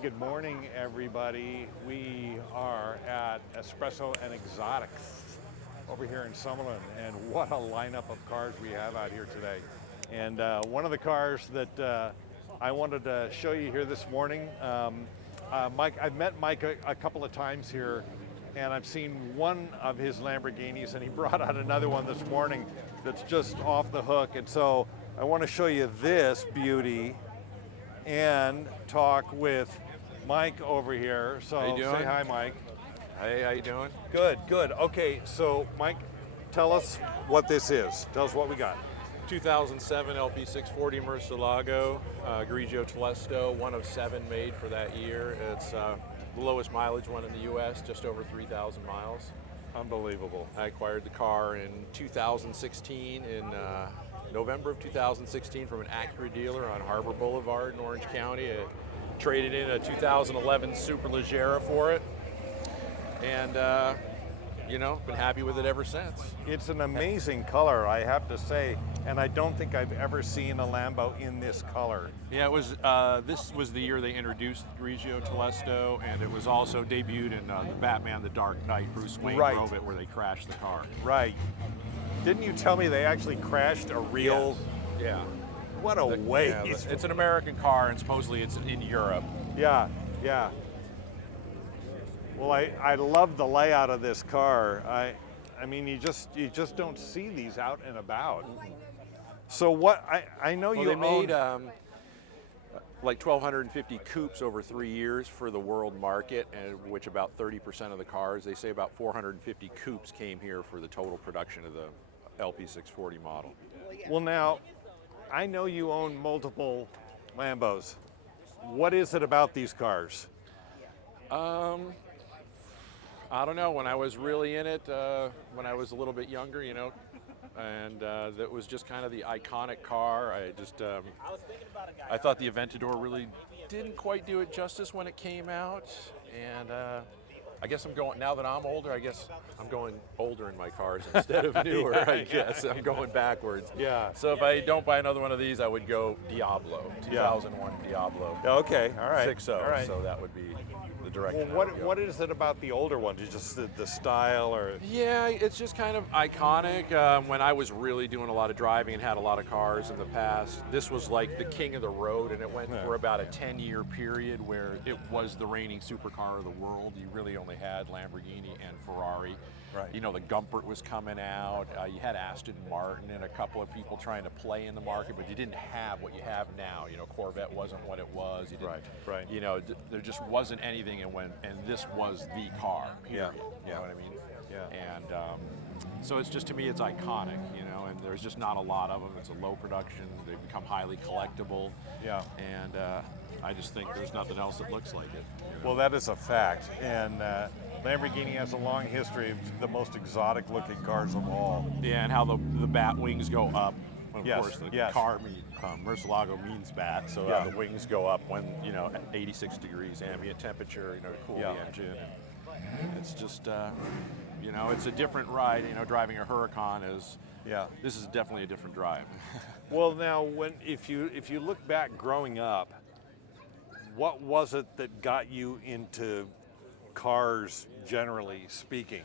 good morning, everybody. We are at Espresso and Exotics over here in Summerlin, and what a lineup of cars we have out here today. And one of the cars that I wanted to show you here this morning, Mike, I've met Mike a couple of times here, and I've seen one of his Lamborghinis, and he brought out another one this morning that's just off the hook. And so I want to show you this beauty and talk with Mike over here. So How you doing? say hi, Mike. Hey, how you doing? Good, good. Okay, so Mike, tell us what this is. Tell us what we got. 2007 LP640 Murcielago, Grigio Telesto, one of 7 made for that year. It's the lowest mileage one in the U.S., just over 3,000 miles. Unbelievable. I acquired the car in 2016, in November of 2016 from an Acura dealer on Harbor Boulevard in Orange County. I traded in a 2011 Superleggera for it, and been happy with it ever since. It's an amazing color, I have to say, and I don't think I've ever seen a Lambo in this color. Yeah, it was. This was the year they introduced Grigio Telesto, and it was also debuted in the Batman: The Dark Knight. Bruce Wayne drove it, where they crashed the car. Right. Didn't you tell me they actually crashed a real? Yes. Yeah. What a waste. It's an American car, and supposedly it's in Europe. Yeah, yeah. Well, I love the layout of this car. I mean, you just don't see these out and about. So what? I know you They own. made like 1,250 coupes over 3 years for the world market, and which about 30% of the cars. They say about 450 coupes came here for the total production of the LP640 model. Well, now, I know you own multiple Lambos. What is it about these cars? I don't know. When I was really in it, when I was a little bit younger, and that was just kind of the iconic car. I thought the Aventador really didn't quite do it justice when it came out, and I guess now that I'm older, I guess I'm going older in my cars instead of newer. I guess I'm going backwards. Yeah. So if I don't buy another one of these, I would go Diablo, 2001 Diablo. Okay, all right. 6.0. All right. So that would be the direction. Well, what is it about the older ones? Is it just the style, or? Yeah, it's just kind of iconic. When I was really doing a lot of driving and had a lot of cars in the past, this was like the king of the road, and it went for about a 10-year period where it was the reigning supercar of the world. You really only had Lamborghini and Ferrari. Right. The Gumpert was coming out. You had Aston Martin and a couple of people trying to play in the market, but you didn't have what you have now. Corvette wasn't what it was. You didn't, Right. There just wasn't anything, and this was the car. Period. Yeah. You know what I mean? Yeah. And so it's just, to me, it's iconic. And there's just not a lot of them. It's a low production. They've become highly collectible. Yeah. And I just think there's nothing else that looks like it. Well, that is a fact, and Lamborghini has a long history of the most exotic-looking cars of all. Yeah, and how the bat wings go up. Of Yes, course, the yes. car Murcielago means bat, so the wings go up when 86 degrees ambient temperature, to cool the engine. It's just it's a different ride. Driving a Huracan is. Yeah. This is definitely a different drive. Well, now, if you look back growing up, what was it that got you into cars, generally speaking?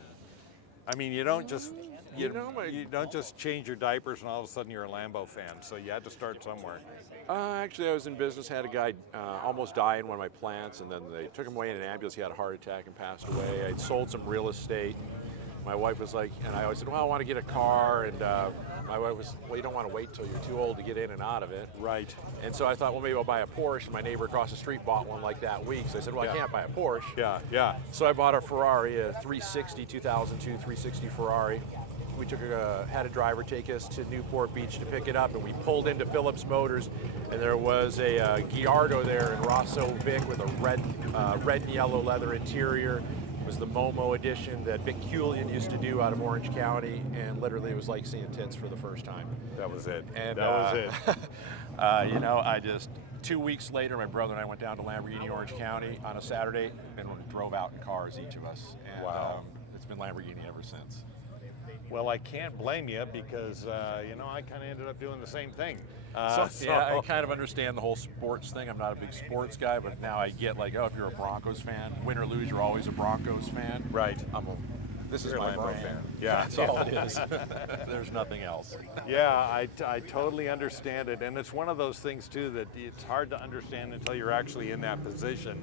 I mean, you don't just you don't just change your diapers and all of a sudden you're a Lambo fan. So you had to start somewhere. Actually, I was in business, had a guy almost die in one of my plants, and then they took him away in an ambulance. He had a heart attack and passed away. I'd sold some real estate. My wife was like, and I always said, well, I want to get a car, and my wife was, well, you don't want to wait till you're too old to get in and out of it. Right. And so I thought, well, maybe I'll buy a Porsche. My neighbor across the street bought one like that week. So I said, well, I can't buy a Porsche. Yeah, yeah. So I bought a Ferrari, a 2002 360 Ferrari. We had a driver take us to Newport Beach to pick it up, and we pulled into Phillips Motors, and there was a Gallardo there in Rosso Vic with a red and yellow leather interior. It was the Momo edition that Vic Cullion used to do out of Orange County, and literally it was like seeing tints for the first time. That was it. And that was it. I just 2 weeks later, my brother and I went down to Lamborghini Orange County on a Saturday and drove out in cars, each of us. And Wow. It's been Lamborghini ever since. Well, I can't blame you because, you know, I kind of ended up doing the same thing. Yeah, I kind of understand the whole sports thing. I'm not a big sports guy, but now I get like, oh, if you're a Broncos fan, win or lose, you're always a Broncos fan. Right. This is You're a my Lambo brand. fan. Yeah. That's all it is. There's nothing else. Yeah, I totally understand it. And it's one of those things, too, that it's hard to understand until you're actually in that position.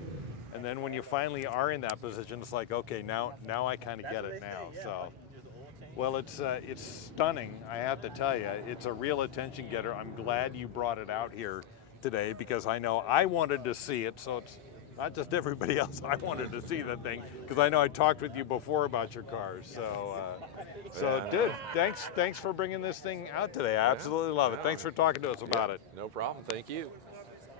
And then when you finally are in that position, it's like, okay, now I kind of get it now. So, well, it's stunning, I have to tell you. It's a real attention getter. I'm glad you brought it out here today because I know I wanted to see it. So it's not just everybody else. I wanted to see the thing because I know I talked with you before about your cars. So, dude, thanks for bringing this thing out today. I absolutely love it. Thanks for talking to us about it. No problem. Thank you.